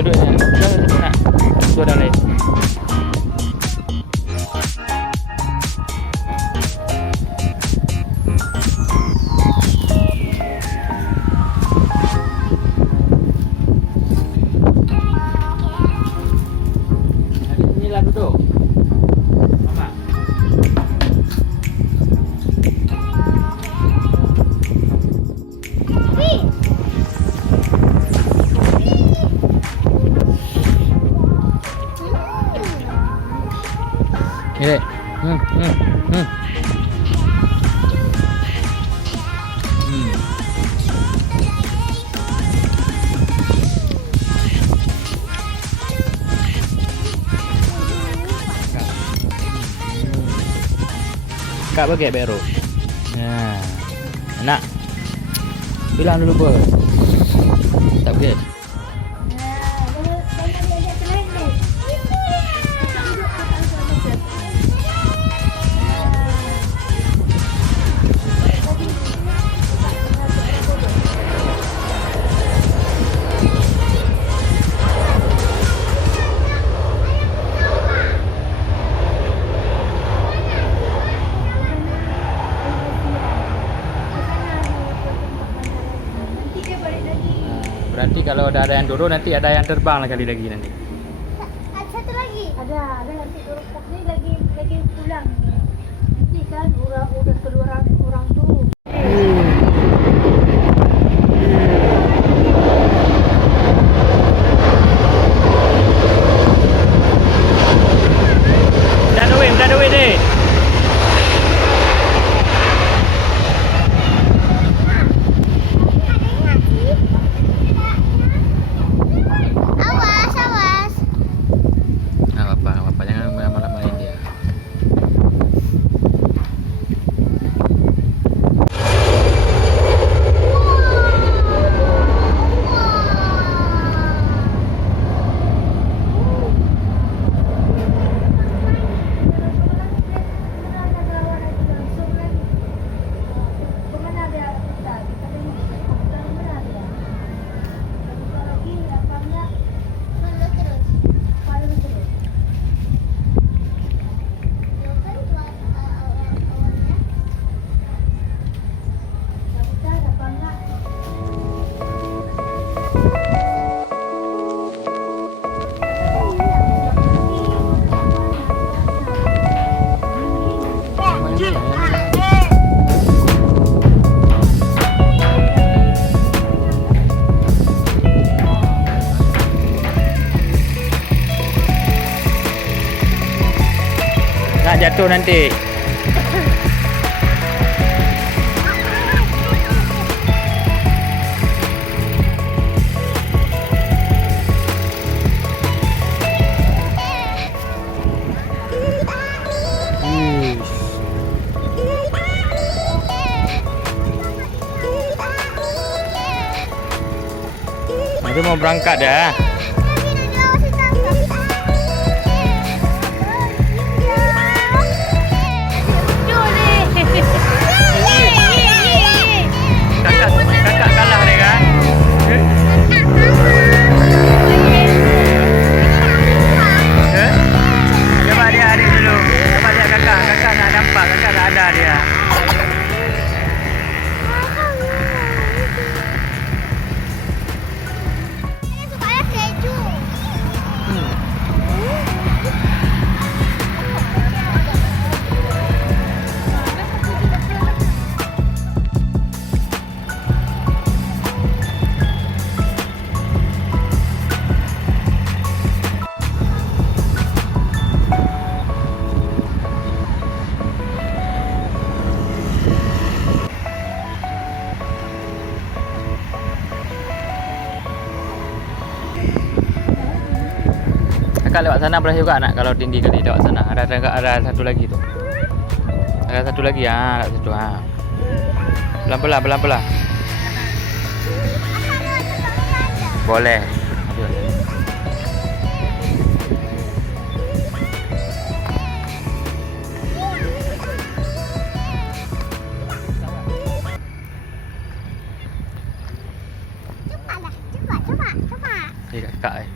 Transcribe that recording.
Duduknya. Nak. Tu dah lain. Inilah duduk. Mama. Ini. Kak bagi bero. Ya. Nak. Bilang dulu ber. Tak boleh. Berarti kalau ada yang duduk nanti ada yang terbang kali lagi nanti. Satu lagi. Ada nanti dorong ni lagi pulang. Nanti kan udah keluar orang tu. Dah duit ni. Apa jangan malam-malam dia. Nak jatuh nanti. Itu mau berangkat dah. Kakak kalah dia kan? Coba dia adik dulu. Coba lihat kakak. Kakak nak nampak. Kakak tak ada dia. Kakak lewat sana boleh juga nak kalau tinggi kali lewat sana. Ada satu lagi tu. Ada satu lagi lewat situ Pelan-pelan. Boleh. Cepat. Ni kakak